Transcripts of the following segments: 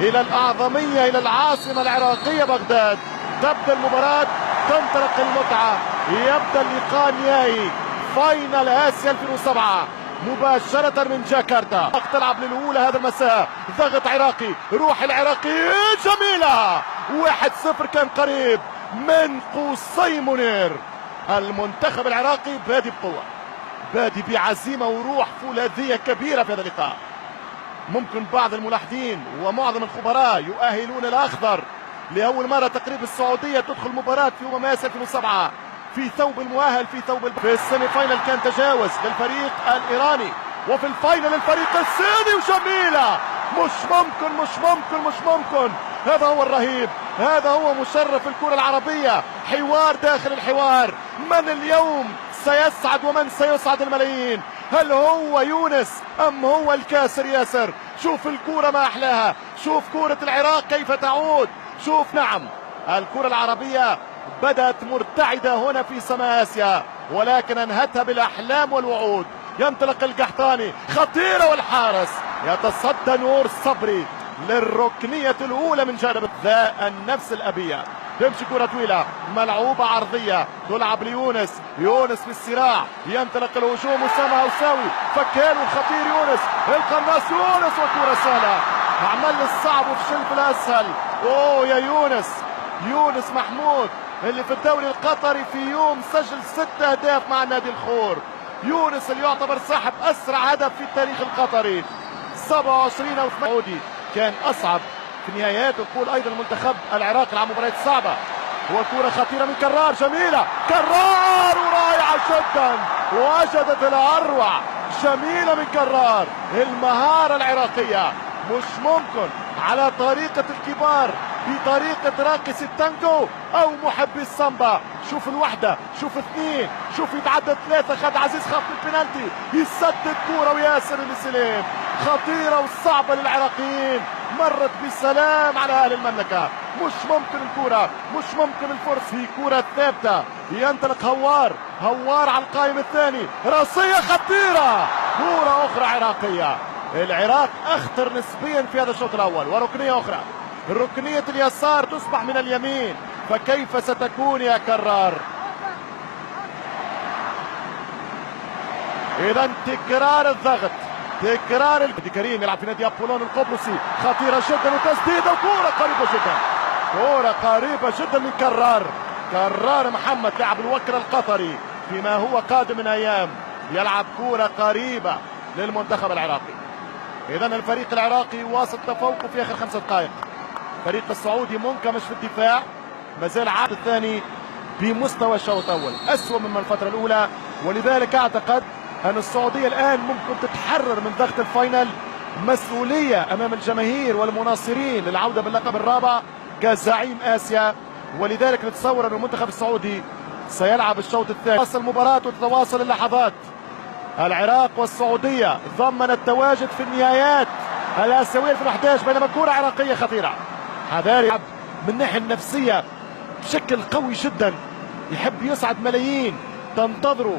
إلى الأعظمية، إلى العاصمة العراقية بغداد. تبدأ المباراة، تنطلق المتعة، يبدأ اللقاء النهائي فاينل آسيا 2007 مباشرة من جاكرتا. تلعب للأولى هذا المساء، ضغط عراقي، روح العراقي جميلة، 1-0 كان قريب من قوسي منير. المنتخب العراقي بادي بقوة، بادي بعزيمة وروح فولاذية كبيرة في هذا اللقاء. ممكن بعض الملاحظين ومعظم الخبراء يؤهلون الأخضر لأول مرة تقريبا السعودية تدخل مباراة في آسيا 2007 في ثوب المؤهل، في السيمي فاينل كان تجاوز للفريق الإيراني، وفي الفاينل الفريق الصيني. وجميلة، مش ممكن. هذا هو الرهيب، هذا هو مشرف الكرة العربية. حوار داخل الحوار، من اليوم سيسعد ومن سيسعد الملايين؟ هل هو يونس أم هو الكاسر ياسر؟ شوف الكرة ما أحلاها، شوف كرة العراق كيف تعود، شوف. نعم، الكرة العربية بدأت مرتعدة هنا في سماء آسيا، ولكن أنهتها بالأحلام والوعود. ينطلق القحطاني، خطيرة، والحارس يتصدى نور صبري للركنية الأولى من جانب ذا النفس الأبية. تمشي كرة طويلة ملعوبة عرضية، تلعب ليونس، يونس في الصراع، ينطلق الهجوم. أسامة هوساوي فكان الخطير، يونس القناص، يونس وكرة سهلة، عمل الصعب وفشل في الأسهل. أوه يا يونس محمود اللي في الدوري القطري في يوم سجل 6 أهداف مع النادي الخور. يونس اللي يعتبر صاحب أسرع هدف في التاريخ القطري، 27 أو 8. كان أصعب في نهايات القول أيضا المنتخب العراقي على مباريات صعبة. وكرة خطيرة من كرار، جميلة، كرار ورائعة جدا، وجدت الأروع، جميلة من كرار. المهارة العراقية مش ممكن، على طريقة الكبار، بطريقة راقص التانجو أو محبي السامبا. شوف الوحدة، شوف اثنين، شوف يتعدى 3. خد عزيز خاف من البنالتي، يسدد كورة وياسر السلام، خطيرة وصعبة للعراقيين، مرت بسلام على أهل المملكة. مش ممكن الكرة، مش ممكن الفرص، في كرة ثابتة. ينطلق هوار على القائم الثاني، راسية خطيرة، كرة أخرى عراقية. العراق أخطر نسبيا في هذا الشوط الأول. وركنية أخرى، ركنية اليسار تصبح من اليمين، فكيف ستكون يا كرار؟ إذا تكرار الضغط، تكرار كريم يلعب في نادي أبولون القبرصي، خطيرة جدا وتسديدة وكورة قريبة جدا من كرار محمد، لاعب الوكر القطري فيما هو قادم من أيام، يلعب كورة قريبة للمنتخب العراقي. إذا الفريق العراقي واصل تفوقه في آخر 5 دقائق. الفريق السعودي منكمش في الدفاع، ما زال عاد الثاني بمستوى الشوط الأول أسوأ مما الفترة الأولى، ولذلك أعتقد أن السعودية الآن ممكن تتحرر من ضغط الفاينل. مسؤولية أمام الجماهير والمناصرين للعودة باللقب الرابع كزعيم آسيا، ولذلك نتصور أن المنتخب السعودي سيلعب الشوط الثاني. تواصل المباراة وتتواصل اللحظات. العراق والسعودية ضمن التواجد في النهايات الآسيوية 2011، بينما كرة عراقية خطيرة. حذاري من الناحية النفسية بشكل قوي جدا، يحب يسعد ملايين تنتظره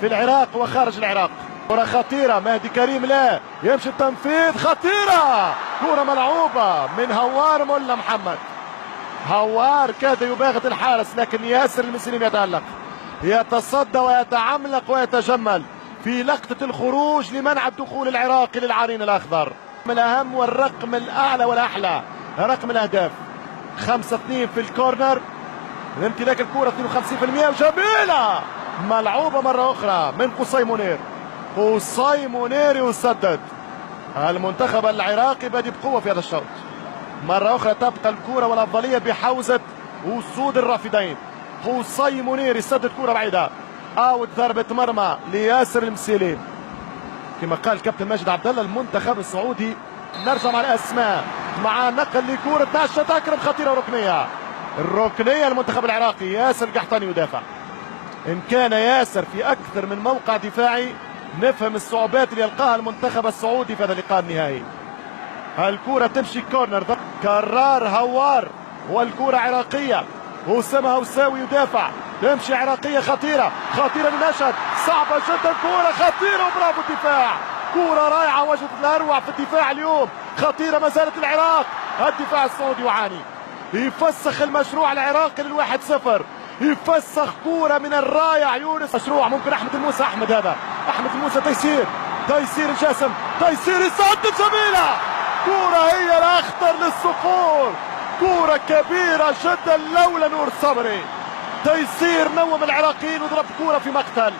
في العراق وخارج العراق. كرة خطيرة، مهدي كريم لا يمشي التنفيذ، خطيرة، كرة ملعوبة من هوار ملا محمد. هوار كاد يباغت الحارس، لكن ياسر المسلم يتألق، يتصدى ويتعملق ويتجمل في لقطة الخروج لمنع الدخول العراقي للعرين الأخضر. الأهم والرقم الأعلى والأحلى رقم الأهداف، 5-2 في الكورنر، امتلاك الكرة 52%، وجميلة ملعوبة مرة أخرى من قوسي منير يسدد. المنتخب العراقي بادئ بقوة في هذا الشوط، مرة أخرى تبقى الكرة والأفضلية بحوزة أسود الرافدين. قوسي منير يسدد كرة بعيدة، أوت ضربة مرمى لياسر المسيلي. كما قال كابتن ماجد عبد الله المنتخب السعودي، نرجع مع الأسماء مع نقل لكرة ناشط أكرم، خطيرة الركنية المنتخب العراقي. ياسر القحطاني يدافع، إن كان ياسر في أكثر من موقع دفاعي نفهم الصعوبات اللي يلقاها المنتخب السعودي في هذا اللقاء النهائي. الكرة تمشي كورنر، كرار هوار، والكرة عراقية، أسامة هوساوي يدافع، تمشي عراقية خطيرة لمشهد، صعبة جدا، كرة خطيرة وبرافو الدفاع، كرة رائعة، وجدت الأروع في الدفاع اليوم خطيرة ما زالت العراق. الدفاع السعودي يعاني، يفسخ المشروع العراقي للواحد صفر، يفسخ كورة من الرائع يونس. مشروع ممكن أحمد الموسى، هذا أحمد الموسى، تيسير الجاسم، تيسير يسدد جميلة. كورة هي الأخطر للصقور، كورة كبيرة جدا لولا نور صبري. تيسير نوم العراقيين وضرب كورة في مقتل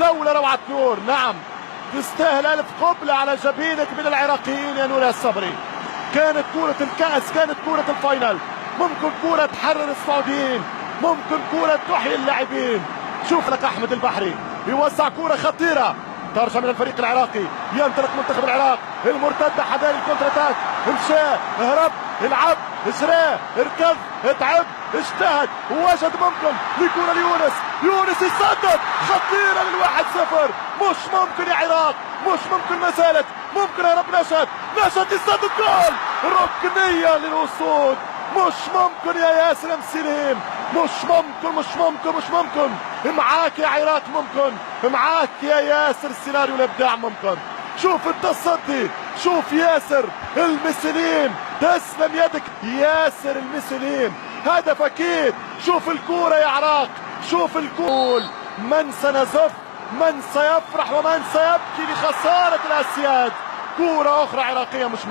لولا روعة نور. نعم تستاهل 1000 قبلة على جبينك من العراقيين يا نور الصبري. كانت كورة الكأس، كانت كورة الفاينل، ممكن كورة تحرر السعوديين، ممكن كورة تحيي اللاعبين. شوف لك أحمد البحري يوزع كورة خطيرة، ترجع من الفريق العراقي، ينطلق منتخب العراق، المرتدة حداري الكونتر اتاك، مشى، هرب، العب، اجراه، اركض، اتعب، اجتهد، وجد ممكن لكورة ليونس، يونس يسدد، خطيرة للواحد صفر. مش ممكن يا عراق، مش ممكن، ما زالت ممكن. هرب نشد يسدد جول، ركنية للأسود. مش ممكن يا ياسر مسلم، مش ممكن. معاك يا عراق، ممكن معاك يا ياسر. السيناريو الابداع ممكن. شوف التصدي، شوف ياسر المسلم، تسلم يدك ياسر المسلم، هدف اكيد. شوف الكورة يا عراق، شوف الكول. من سنزف، من سيفرح ومن سيبكي لخسارة الاسياد. كورة اخرى عراقية، مش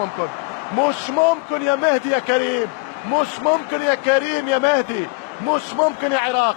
ممكن يا مهدي يا كريم، مش ممكن يا كريم يا مهدي، مش ممكن يا عراق.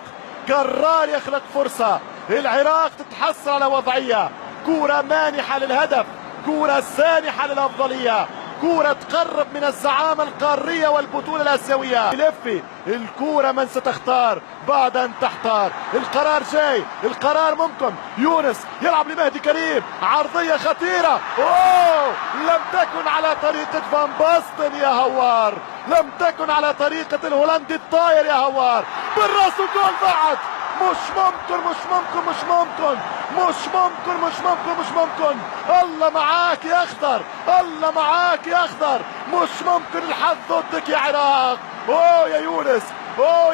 كرار يخلق فرصة، العراق تتحصل على وضعية، كورة مانحة للهدف، كورة سانحة للأفضلية، كورة تقرب من الزعامة القارية والبطولة الآسيوية. يلفي الكورة، من ستختار بعد أن تحتار. القرار جاي، القرار ممكن. يونس يلعب لمهدي كريم، عرضية خطيرة، أوه لم تكن على طريقة فان باستن يا هوار، لم تكن على طريقة الهولندي الطاير يا هوار، بالراس وجول بعد. مش ممكن. الله معاك يا اخضر، الله معاك يا اخضر. مش ممكن، الحظ ضدك يا عراق. اوه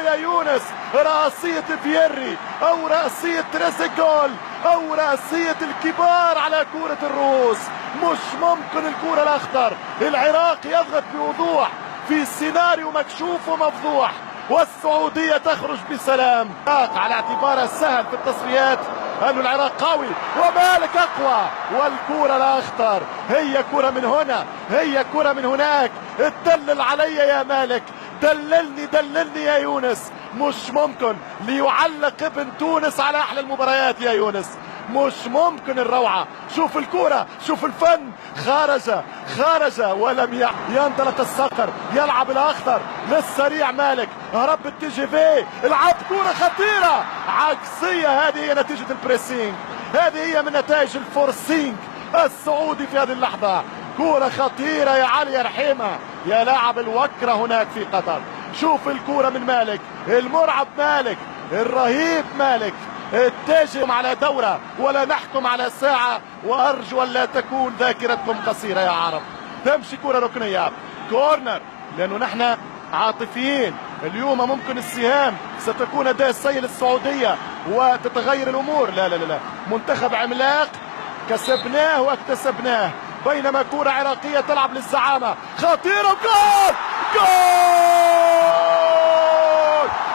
يا يونس، راسية فييري او راسية تريزيجول او راسية الكبار على كورة الروس. مش ممكن الكورة الاخضر. العراق يضغط بوضوح في سيناريو مكشوف ومفضوح، والسعودية تخرج بسلام. على اعتبارها السهل في التصفيات أن العراق قوي ومالك أقوى، والكرة لا أخطر. هي كرة من هنا، هي كرة من هناك. اتدلل علي يا مالك، دللني يا يونس. مش ممكن ليعلق ابن تونس على أحلى المباريات يا يونس. مش ممكن الروعة. شوف الكرة، شوف الفن، خرج ولم ينطلق الصقر، يلعب الأخضر للسريع مالك، هرب التي في، العب كرة خطيرة عكسية. هذه هي نتيجة البريسينج، هذه هي من نتائج الفورسينج السعودي في هذه اللحظة. كرة خطيرة يا علي يا رحيمة، يا لاعب الوكرة هناك في قطر. شوف الكرة من مالك، المرعب مالك، الرهيب مالك. اتجهوا على دورة ولا نحكم على ساعة، وأرجو أن لا تكون ذاكرتكم قصيرة يا عرب. تمشي كرة ركنية، كورنر، لأنه نحن عاطفيين. اليوم ممكن السهام ستكون أداء سيء للسعودية وتتغير الأمور. لا، منتخب عملاق كسبناه واكتسبناه، بينما كرة عراقية تلعب للزعامة، خطيرة، جول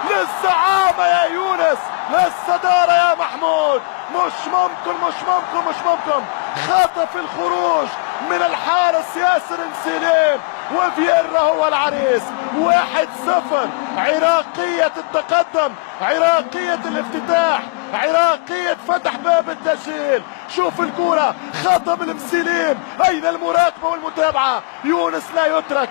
للزعامة يا يونس، للصدارة يا محمود. مش ممكن. خطف الخروج من الحارس ياسر مسلم، وفييرا هو العريس. 1-0. عراقية التقدم، عراقية الافتتاح، عراقية فتح باب التسجيل. شوف الكرة، خطب المسلم، أين المراقبة والمتابعة؟ يونس لا يترك،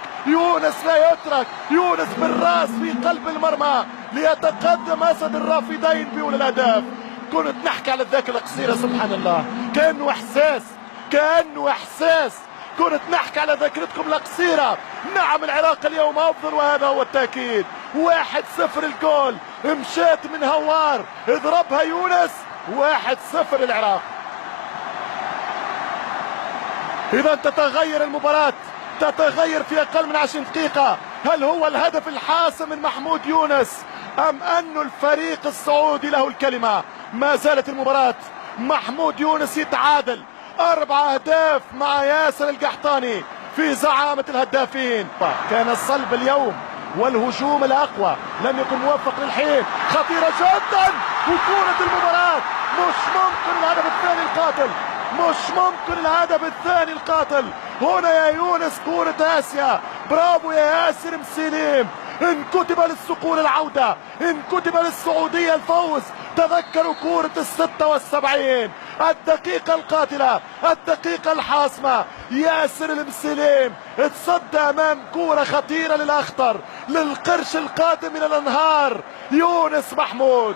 يونس بالراس في قلب المرمى ليتقدم أسد الرافدين بأولى الأهداف. كنت نحكي على الذاكرة القصيرة، سبحان الله، كأنه إحساس. كنت نحكي على ذاكرتكم القصيرة. نعم العراق اليوم أفضل، وهذا هو التأكيد. 1-0 الجول، مشات من هوار، اضربها يونس. 1-0 العراق. إذا تتغير المباراة، تتغير في أقل من 20 دقيقة. هل هو الهدف الحاسم من محمود يونس، أم أن الفريق السعودي له الكلمة؟ ما زالت المباراة، محمود يونس يتعادل 4 أهداف مع ياسر القحطاني في زعامة الهدافين. كان الصلب اليوم والهجوم الأقوى لم يكن موفق للحين. خطيرة جدا وكرة المباراة. مش ممكن الهدف الثاني القاتل، مش ممكن الهدف الثاني القاتل هنا يا يونس. كرة آسيا، برافو يا ياسر مسلم. إن كتب للصقور العودة، إن كتب للسعودية الفوز. تذكروا كرة ال76، الدقيقة القاتلة، الدقيقة الحاسمة. ياسر المسلم تصدى أمام كرة خطيرة للأخطر، للقرش القادم من الأنهار. يونس محمود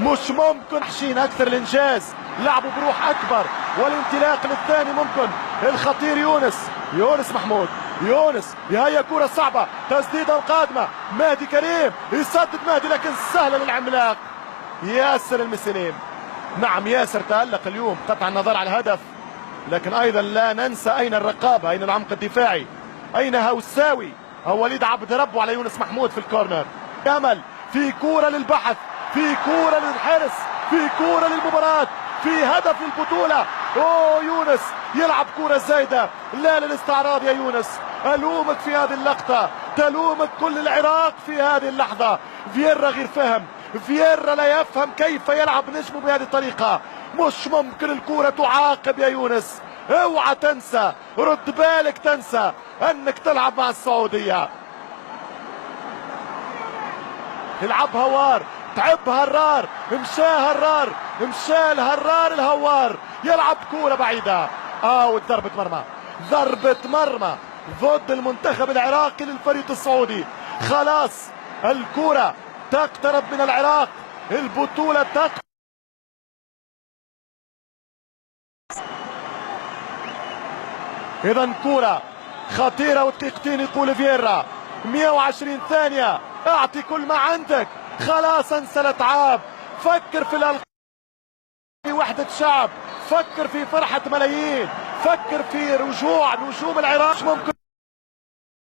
مش ممكن حشين أكثر الإنجاز، لعبوا بروح أكبر والانطلاق للثاني ممكن. الخطير يونس محمود. يونس هي كرة صعبة، تسديدة القادمة. مهدي كريم يسدد مهدي لكن سهلة للعملاق ياسر المسلم. نعم ياسر تألق اليوم قطع النظر عن الهدف، لكن أيضا لا ننسى أين الرقابة، أين العمق الدفاعي، أين هوساوي أو وليد عبد ربه على يونس محمود في الكورنر. أمل في كرة للبحث، في كرة للحرص، في كرة للمباراة، في هدف للبطولة. يونس يلعب كرة زايدة، لا للاستعراض يا يونس. ألومك في هذه اللقطة، تلومك كل العراق في هذه اللحظة. فييرا غير فهم، فييرا لا يفهم كيف يلعب نجمه بهذه الطريقة. مش ممكن الكرة تعاقب يا يونس. اوعى تنسى، رد بالك تنسى انك تلعب مع السعودية. يلعب هوار، تعب هرار، مشى الهرار الهوار، يلعب كورة بعيدة. ضربة مرمى، ضربة مرمى ضد المنتخب العراقي للفريق السعودي. خلاص الكورة تقترب من العراق، البطولة تقترب. إذا كورة خطيرة ودقيقتين يقول فييرا. 120 ثانية، اعطي كل ما عندك، خلاص انسى الاتعاب. فكر في وحدة شعب، فكر في فرحة ملايين، فكر في رجوع نجوم العراق. ممكن